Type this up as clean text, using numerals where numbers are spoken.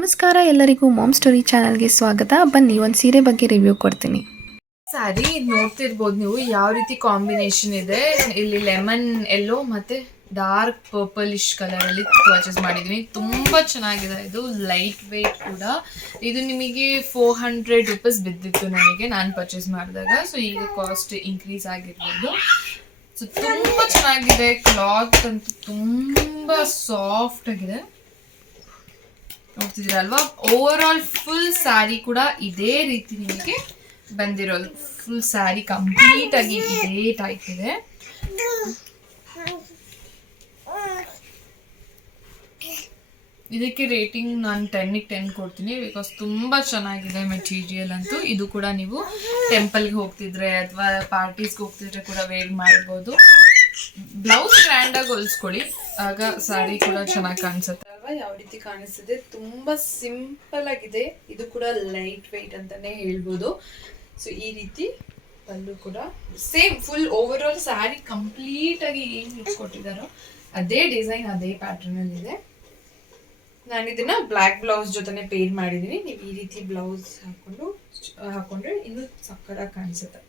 ನಮಸ್ಕಾರ ಎಲ್ಲರಿಗೂ ma'am story ಚಾನಲ್ಗೆ ಸ್ವಾಗತ. ಬನ್ನಿ ಒಂದು ಸೀರೆ ಬಗ್ಗೆ ರಿವ್ಯೂ ಕೊಡ್ತೀನಿ. ಸ್ಯಾರಿ ನೋಡ್ತಿರ್ಬೋದು ನೀವು ಯಾವ ರೀತಿ ಕಾಂಬಿನೇಷನ್ ಇದೆ. ಇಲ್ಲಿ ಲೆಮನ್ ಎಲ್ಲೋ ಮತ್ತೆ ಡಾರ್ಕ್ ಪರ್ಪಲಿಶ್ ಕಲರ್ ಅಲ್ಲಿ ಪರ್ಚೇಸ್ ಮಾಡಿದೀನಿ. ತುಂಬಾ ಚೆನ್ನಾಗಿದೆ. ಇದು ಲೈಟ್ ವೇಟ್ ಕೂಡ. ಇದು ನಿಮಗೆ 400 ರೂಪೀಸ್ ಬಿದ್ದಿತ್ತು ನನಗೆ ನಾನು ಪರ್ಚೇಸ್ ಮಾಡಿದಾಗ. ಸೊ ಈಗ ಕಾಸ್ಟ್ ಇನ್ಕ್ರೀಸ್ ಆಗಿರ್ಬೋದು. ಸೊ ತುಂಬಾ ಚೆನ್ನಾಗಿದೆ. ಕ್ಲಾತ್ ಅಂತೂ ತುಂಬಾ ಸಾಫ್ಟ್ ಆಗಿದೆ. ನೋಡ್ತಿದ್ದೀರಲ್ವಾ, ಓವರ್ ಆಲ್ ಫುಲ್ ಸ್ಯಾರಿ ಕೂಡ ಇದೇ ರೀತಿ ನಿಮಗೆ ಬಂದಿರೋದು. ಫುಲ್ ಸ್ಯಾರಿ ಕಂಪ್ಲೀಟ್ ಆಗಿ ಇದೇ ಟೈಪ್ ಇದೆ. ಇದಕ್ಕೆ ರೇಟಿಂಗ್ ನಾನು 10ಗೆ 10 ಕೊಡ್ತೀನಿ. ಬಿಕಾಸ್ ತುಂಬಾ ಚೆನ್ನಾಗಿದೆ ಮೆಟೀರಿಯಲ್ ಅಂತೂ. ಇದು ಕೂಡ ನೀವು ಟೆಂಪಲ್ಗೆ ಹೋಗ್ತಿದ್ರೆ ಅಥವಾ ಪಾರ್ಟೀಸ್ಗೆ ಹೋಗ್ತಿದ್ರೆ ಕೂಡ ವೇರ್ ಮಾಡ್ಬೋದು. ಬ್ಲೌಸ್ ಗ್ರ್ಯಾಂಡ್ ಆಗಿ ಹೊಲಿಸ್ಕೊಳ್ಳಿ, ಆಗ ಸ್ಯಾರಿ ಕೂಡ ಚೆನ್ನಾಗಿ ಕಾಣಿಸುತ್ತೆ ಅಲ್ವಾ. ಯಾವ ರೀತಿ ಕಾಣಿಸ್ತಿದೆ, ತುಂಬಾ ಸಿಂಪಲ್ ಆಗಿದೆ. ಇದು ಕೂಡ ಲೈಟ್ ವೆಯ್ಟ್ ಅಂತಾನೆ ಹೇಳ್ಬೋದು. ಸೊ ಈ ರೀತಿ ಪಲ್ಲು ಕೂಡ same full over all sari complete ಆಗಿ ಏನ್ ಇಟ್ಕೊಟ್ಟಿದಾರೋ ಅದೇ ಡಿಸೈನ್ ಅದೇ ಪ್ಯಾಟರ್ನ್ ಅಲ್ಲಿ ಇದೆ. ನಾನು ಇದನ್ನ ಬ್ಲ್ಯಾಕ್ ಬ್ಲೌಸ್ ಜೊತೆನೆ ಪೇರ್ ಮಾಡಿದೀನಿ. ನೀವು ಈ ರೀತಿ ಬ್ಲೌಸ್ ಹಾಕೊಂಡ್ರೆ ಇನ್ನೂ ಸಕ್ಕತ್ತಾಗಿ ಕಾಣಿಸುತ್ತೆ.